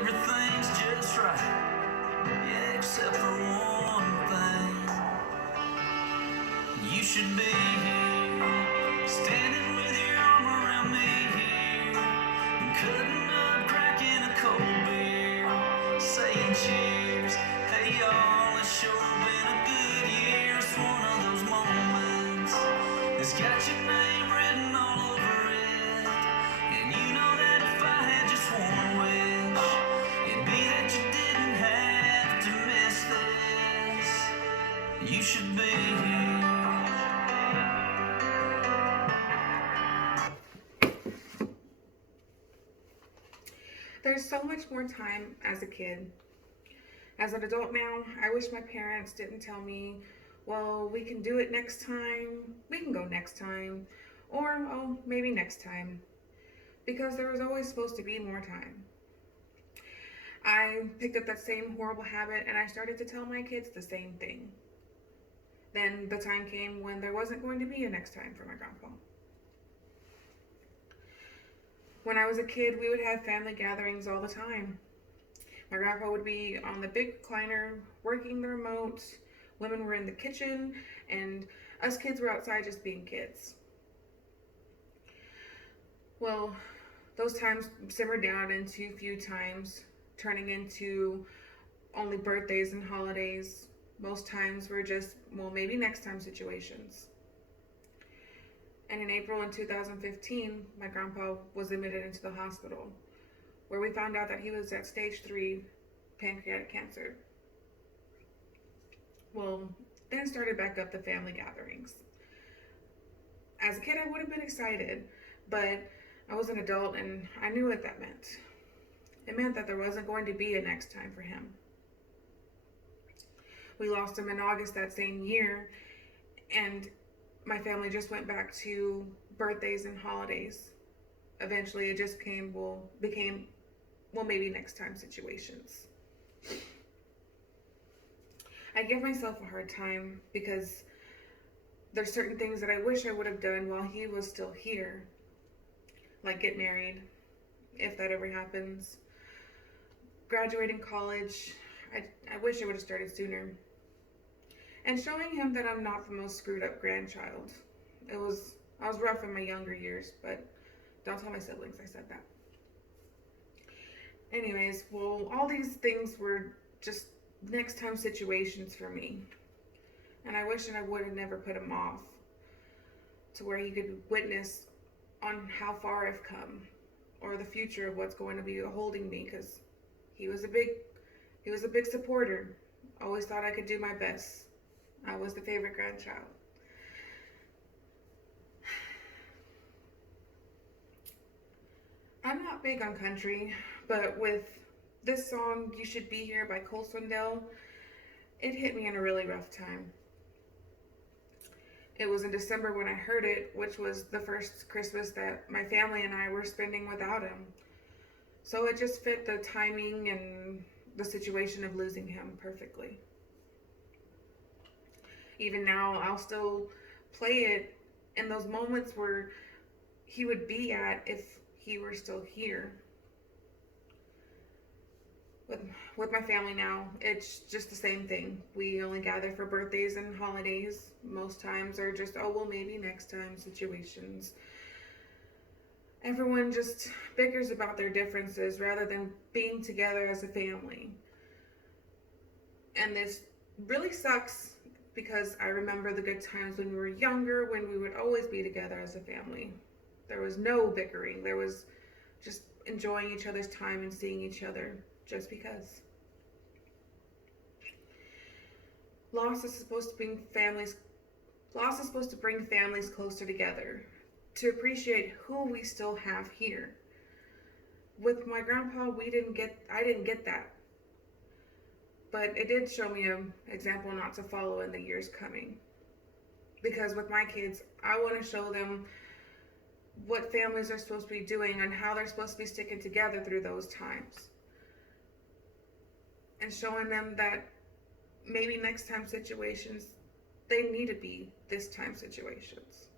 everything's just right. Yeah, except for one thing. You should be here, standing with your arm around me here, cutting up, cracking a cold beer, saying cheers. Hey y'all, it's sure been a good year. It's one of those moments that's got your name written all over it. And you know that if I had just one wish, it'd be that you didn't have to miss this. You should be here. There's so much more time as a kid. As an adult now, I wish my parents didn't tell me, well, we can do it next time, we can go next time, or, oh, maybe next time, because there was always supposed to be more time. I picked up that same horrible habit and I started to tell my kids the same thing. Then the time came when there wasn't going to be a next time for my grandpa. When I was a kid, we would have family gatherings all the time. My grandpa would be on the big recliner working the remote, women were in the kitchen, and us kids were outside just being kids. Well, those times simmered down into few times, turning into only birthdays and holidays. Most times were just, well, maybe next time situations. And in April in 2015, my grandpa was admitted into the hospital, where we found out that he was at stage 3 pancreatic cancer. Well, then started back up the family gatherings. As a kid, I would have been excited, but I was an adult and I knew what that meant. It meant that there wasn't going to be a next time for him. We lost him in August that same year, and my family just went back to birthdays and holidays. Eventually, it just became, well, maybe next time situations. I give myself a hard time because there's certain things that I wish I would have done while he was still here, like get married, if that ever happens. Graduating college, I wish I would have started sooner. And showing him that I'm not the most screwed up grandchild. I was rough in my younger years, but don't tell my siblings I said that. Anyways, well, all these things were just next time situations for me. And I wish that I would have never put him off to where he could witness on how far I've come or the future of what's going to be holding me, because he was a big supporter. Always thought I could do my best. I was the favorite grandchild. I'm not big on country, but with this song, You Should Be Here by Cole Swindell, it hit me in a really rough time. It was in December when I heard it, which was the first Christmas that my family and I were spending without him. So it just fit the timing and the situation of losing him perfectly. Even now, I'll still play it in those moments where he would be at if he were still here. With my family now, it's just the same thing. We only gather for birthdays and holidays. Most times are just, oh, well, maybe next time situations. Everyone just bickers about their differences rather than being together as a family. And this really sucks because I remember the good times when we were younger, when we would always be together as a family. There was no bickering. There was just enjoying each other's time and seeing each other just because. Loss is supposed to bring families closer together, to appreciate who we still have here. With my grandpa, I didn't get that. But it did show me an example not to follow in the years coming. Because with my kids, I want to show them what families are supposed to be doing and how they're supposed to be sticking together through those times. And showing them that maybe next time situations, they need to be this time situations.